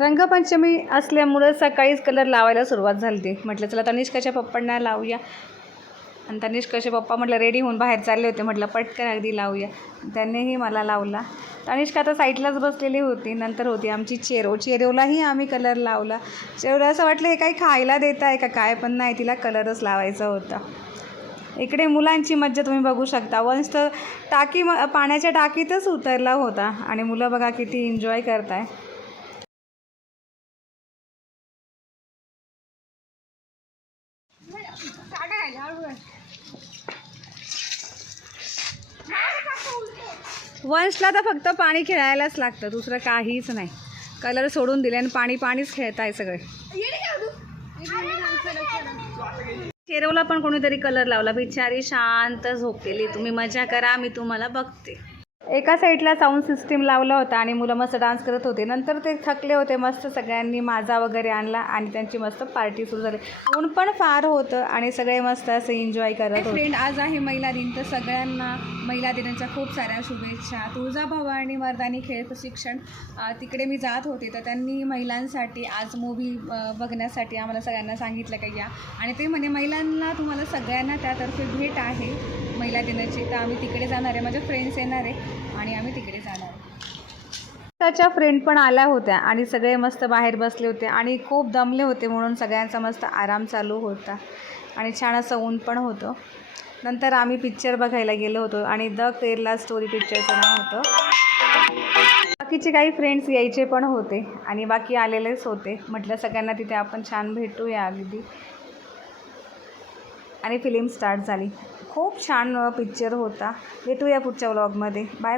रंगपंचमी असल्यामुळं सकाळीच कलर लावायला सुरुवात झाली. म्हटलं चला तनिष्काच्या पप्पांना लावूया. आणि तनिष्काचे पप्पा म्हटलं रेडी होऊन बाहेर चालले होते. म्हटलं पटकन अगदी लावूया. त्यांनीही मला लावला. तनिष्का आता साईडलाच बसलेली होती. नंतर होती आमची चेरो. चेरोलाही आम्ही कलर लावला. चेरोला असं वाटलं हे काही खायला देत आहे का काय, पण नाही, तिला कलरच लावायचा होता. इकडे मुलांची मज्जा तुम्ही बघू शकता. वंश तर पाण्याच्या टाकीतच उतरला होता आणि मुलं बघा किती एन्जॉय करताय. वंशला तर फक्त पाणी खेळायलाच लागतं, दुसरं काहीच नाही. कलर सोडून दिले आणि पाणीच खेळताय सगळे. चेरोला पण कोणीतरी कलर लावला. बिचारी शांत झोपलेली. तुम्ही मजा करा, मी तुम्हाला बघते. एका साईडला साऊंड सिस्टीम लावला होता आणि मुलं मस्त डान्स करत होते. नंतर ते थकले होते. मस्त सगळ्यांनी माझा वगैरे आणला आणि त्यांची मस्त पार्टी सुरू झाली. ऊन पण फार होतं आणि सगळे मस्त असं एन्जॉय करत होते. फ्रेंड, आज आहे महिला दिन, तर सगळ्यांना महिला दिनाच्या खूप साऱ्या शुभेच्छा. तुळजाभवानी मर्दानी खेळ प्रशिक्षण तिकडे मी जात होते, तर त्यांनी महिलांसाठी आज मूवी बघण्यासाठी आम्हाला सगळ्यांना सांगितलं का या, आणि ते म्हणे महिलांना तुम्हाला सगळ्यांना त्यातर्फे भेट आहे महिला दिनाची, तर आम्ही तिकडे जाणार आहे. माझ्या फ्रेंड्स येणार आहे आणि आम्ही तिकडे जाणार. त्याच्या फ्रेंड पण आल्या होत्या आणि सगळे मस्त बाहेर बसले होते आणि खूप दमले होते म्हणून सगळ्यांचा मस्त आराम चालू होता आणि छान असं ऊन पण होतं. नंतर आम्ही पिक्चर बघायला गेलो होतो आणि द केरला स्टोरी पिक्चरचं नाव होतं. बाकीचे काही फ्रेंड्स यायचे पण होते आणि बाकी आलेलेच होते. म्हटलं सगळ्यांना तिथे आपण छान भेटूया अगदी. आणि फिल्म स्टार्ट झाली. खूप छान पिक्चर होता. भेटूया पुढच्या व्लॉगमध्ये. बाय.